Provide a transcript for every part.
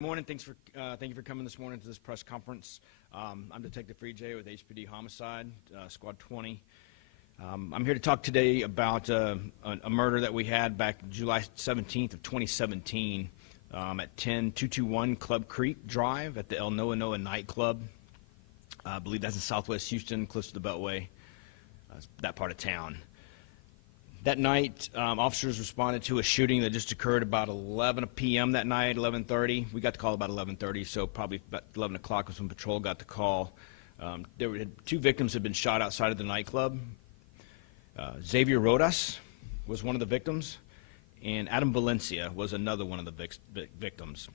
Good morning. Thank you for coming this morning to this press conference. I'm Detective Free J with HPD Homicide, Squad 20. I'm here to talk today about a murder that we had back July 17th of 2017 at 10221 Club Creek Drive at the El Noa Noa nightclub. I believe that's in Southwest Houston, close to the Beltway, that part of town. That night, officers responded to a shooting that just occurred about 11 p.m. that night, 11:30. We got the call about 11:30, so probably about 11 o'clock was when patrol got the call. There were two victims had been shot outside of the nightclub. Xavier Rodas was one of the victims, and Adam Valencia was another one of the victims.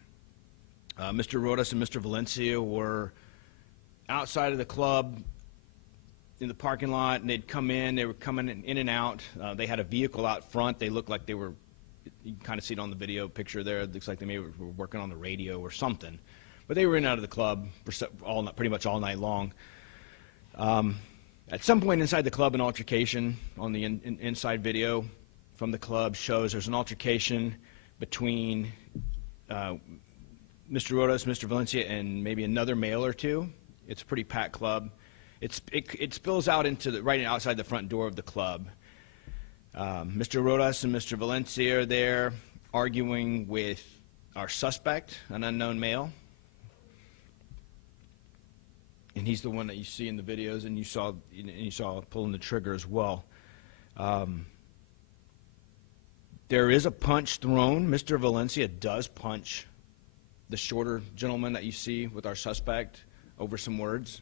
Mr. Rodas and Mr. Valencia were outside of the club in the parking lot, and they'd come in. They were coming in and out. They had a vehicle out front. They looked like they were, you can kind of see it on the video picture there. It looks like they maybe were working on the radio or something. But they were in and out of the club for pretty much all night long. At some point inside the club, an altercation on the inside video from the club shows there's an altercation between Mr. Rodas, Mr. Valencia, and maybe another male or two. It's a pretty packed club. It spills out into right outside the front door of the club. Mr. Rodas and Mr. Valencia are there arguing with our suspect, an unknown male. And he's the one that you see in the videos, and you saw pulling the trigger as well. There is a punch thrown. Mr. Valencia does punch the shorter gentleman that you see with our suspect over some words.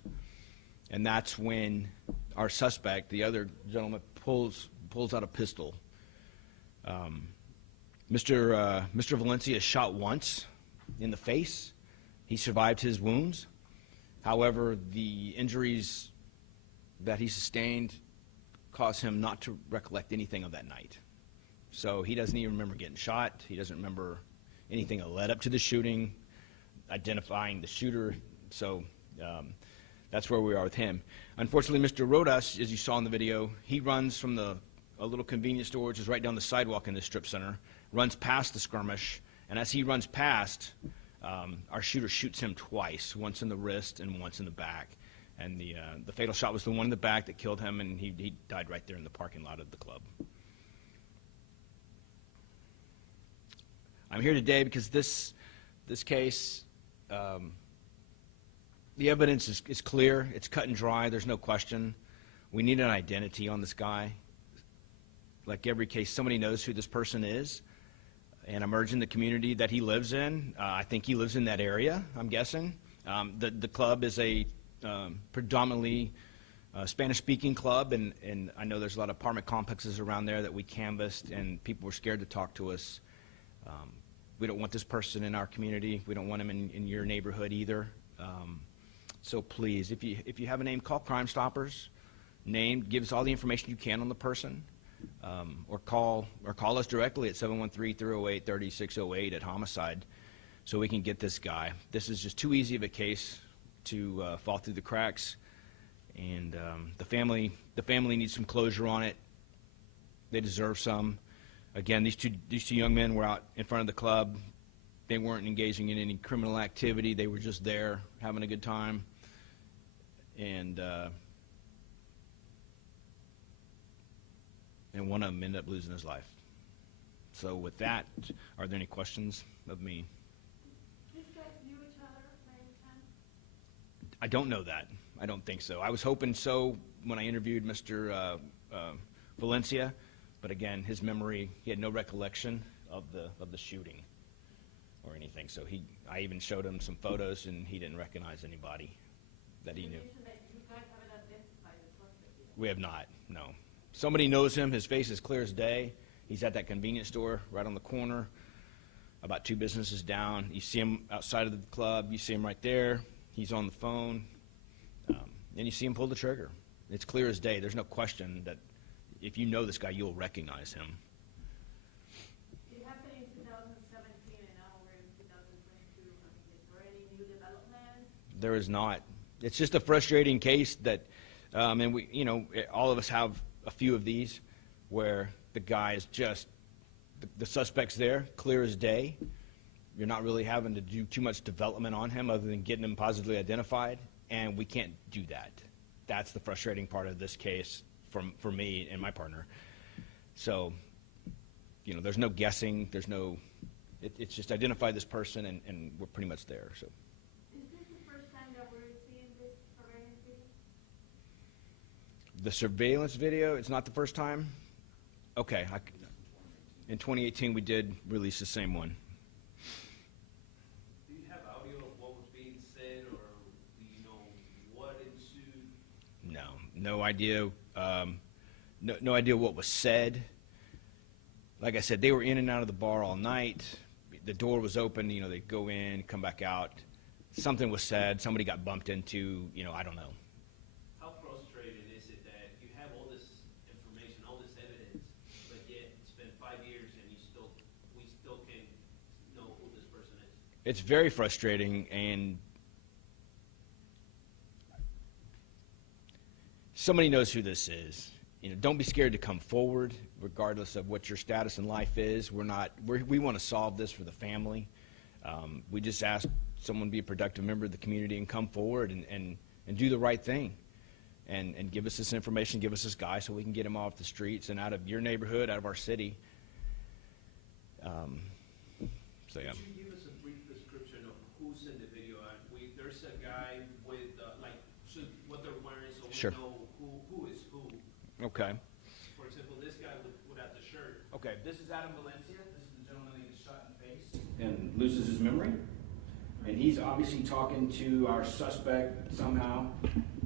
And that's when our suspect, the other gentleman, pulls out a pistol. Mr. Valencia is shot once in the face. He survived his wounds. However, the injuries that he sustained caused him not to recollect anything of that night. So he doesn't even remember getting shot. He doesn't remember anything that led up to the shooting, identifying the shooter. So that's where we are with him. Unfortunately, Mr. Rodas, as you saw in the video, he runs from a little convenience store, which is right down the sidewalk in the strip center, runs past the skirmish, and as he runs past, our shooter shoots him twice, once in the wrist and once in the back. And the fatal shot was the one in the back that killed him, and he died right there in the parking lot of the club. I'm here today because this case, the evidence is clear. It's cut and dry. There's no question. We need an identity on this guy. Like every case, somebody knows who this person is and emerge in the community that he lives in. I think he lives in that area, I'm guessing. The club is a predominantly Spanish-speaking club, and I know there's a lot of apartment complexes around there that we canvassed, and people were scared to talk to us. We don't want this person in our community. We don't want him in your neighborhood either. So please, if you have a name, call Crime Stoppers. Give us all the information you can on the person, or call us directly at 713-308-3608 at Homicide, so we can get this guy. This is just too easy of a case to fall through the cracks, and the family needs some closure on it. They deserve some. Again, these two young men were out in front of the club. They weren't engaging in any criminal activity. They were just there having a good time. And one of them ended up losing his life. So with that, are there any questions of me? These guys knew each other by any time? I don't know that. I don't think so. I was hoping so when I interviewed Mr. Valencia, but again, his memory, he had no recollection of the shooting or anything. So I even showed him some photos, and he didn't recognize anybody that he knew. You guys haven't identified the suspect yet? We have not, no. Somebody knows him. His face is clear as day. He's at that convenience store right on the corner, about 2 businesses down. You see him outside of the club. You see him right there. He's on the phone. And you see him pull the trigger. It's clear as day. There's no question that if you know this guy, you'll recognize him. It happened in 2017, and now we're in 2022. Is there any new development? There is not. It's just a frustrating case that, and all of us have a few of these where the guy is just, the suspect's there, clear as day. You're not really having to do too much development on him other than getting him positively identified, and we can't do that. That's the frustrating part of this case for me and my partner. So, you know, there's no guessing, there's no, it's just identify this person, and we're pretty much there, so. Is this the first time that we're seeing this surveillance video? The surveillance video, it's not the first time? Okay, in 2018, we did release the same one. Do you have audio of what was being said, or do you know what ensued? No idea. No idea what was said. Like I said, they were in and out of the bar all night. The door was open. You know, they'd go in, come back out. Something was said. Somebody got bumped into. You know, I don't know. How frustrating is it that you have all this information, all this evidence, but yet it's been 5 years and we still can't know who this person is? It's very frustrating, and somebody knows who this is. You know, don't be scared to come forward, regardless of what your status in life is. We want to solve this for the family. We just ask someone to be a productive member of the community and come forward and do the right thing, and give us this information, give us this guy, so we can get him off the streets and out of your neighborhood, out of our city. So yeah. Could you give us a brief description of who's in the video? There's a guy with what they're wearing, so Sure. we know who is who. Okay. For example, this guy without the shirt. Okay, this is Adam Valencia. This is the gentleman that gets shot in the face and loses his memory. And he's obviously talking to our suspect somehow.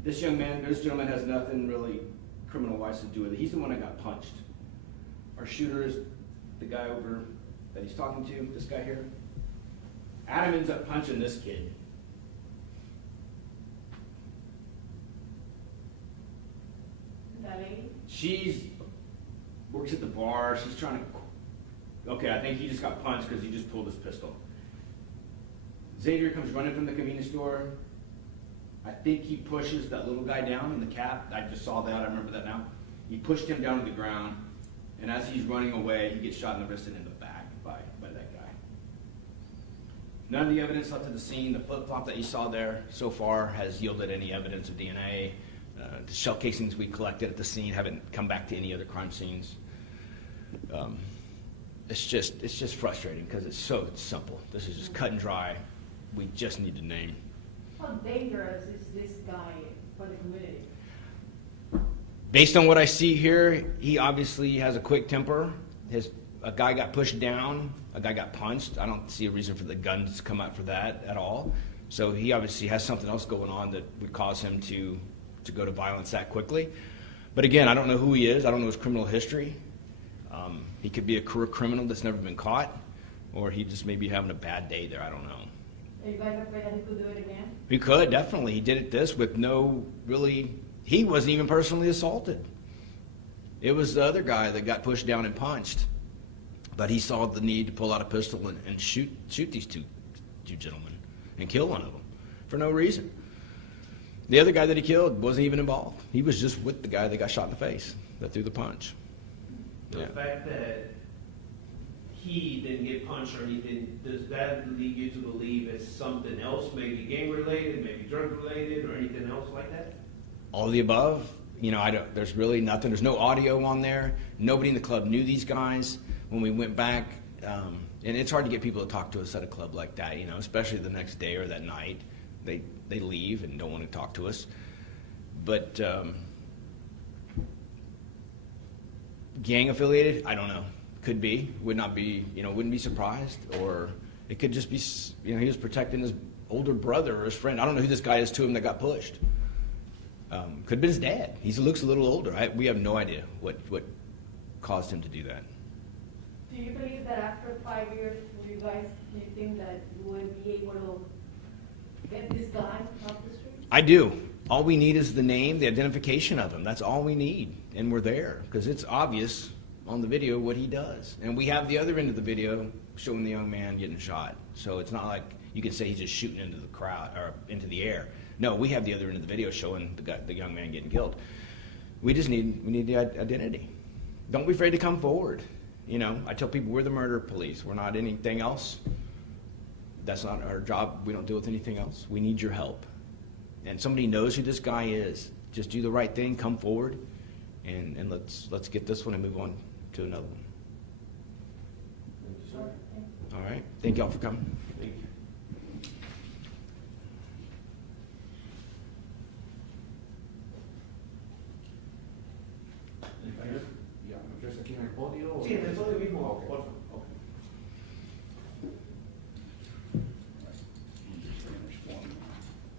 This gentleman has nothing really criminal-wise to do with it. He's the one that got punched. Our shooter is the guy over that he's talking to, this guy here. Adam ends up punching this kid. That lady? She works at the bar. She's trying to. Okay, I think he just got punched because he just pulled his pistol. Xavier comes running from the convenience store. I think he pushes that little guy down in the cap. I just saw that. I remember that now. He pushed him down to the ground, and as he's running away, he gets shot in the wrist and in the back by that guy. None of the evidence left at the scene. The flip-flop that you saw there so far has yielded any evidence of DNA. The shell casings we collected at the scene haven't come back to any other crime scenes. It's just frustrating because it's so simple. This is just cut and dry. We just need to name. How dangerous is this guy for the community? Based on what I see here, he obviously has a quick temper. A guy got pushed down. A guy got punched. I don't see a reason for the guns to come out for that at all. So he obviously has something else going on that would cause him to go to violence that quickly. But again, I don't know who he is. I don't know his criminal history. He could be a career criminal that's never been caught, or he just may be having a bad day there. I don't know. Are you guys afraid that he could do it again? He could, definitely. He did this with he wasn't even personally assaulted. It was the other guy that got pushed down and punched. But he saw the need to pull out a pistol and shoot these two gentlemen and kill one of them for no reason. The other guy that he killed wasn't even involved. He was just with the guy that got shot in the face, that threw the punch. The Yeah. fact that he didn't get punched or anything, does that lead you to believe it's something else, maybe gang-related, maybe drug-related, or anything else like that? All of the above. You know, there's really nothing. There's no audio on there. Nobody in the club knew these guys. When we went back, and it's hard to get people to talk to us at a club like that, you know, especially the next day or that night. They leave and don't want to talk to us. But gang affiliated, I don't know. Could be, would not be, you know, wouldn't be surprised. Or it could just be, you know, he was protecting his older brother or his friend. I don't know who this guy is to him that got pushed. Could have been his dad. He looks a little older. We have no idea what caused him to do that. Do you believe that after 5 years, do you think that you will be able to get this guy off the street? I do. All we need is the name, the identification of him. That's all we need. And we're there because it's obvious on the video what he does. And we have the other end of the video showing the young man getting shot. So it's not like you can say he's just shooting into the crowd or into the air. No, we have the other end of the video showing the young man getting killed. We need the identity. Don't be afraid to come forward. You know, I tell people we're the murder police. We're not anything else. That's not our job. We don't deal with anything else. We need your help. And somebody knows who this guy is. Just do the right thing, come forward, and let's get this one and move on to another one. Sure, thank you. All right? Thank y'all for coming. Thank you. ¿Ya me ofrece aquí en el podio? Sí, en el podio mismo, Ok. por favor. Ok.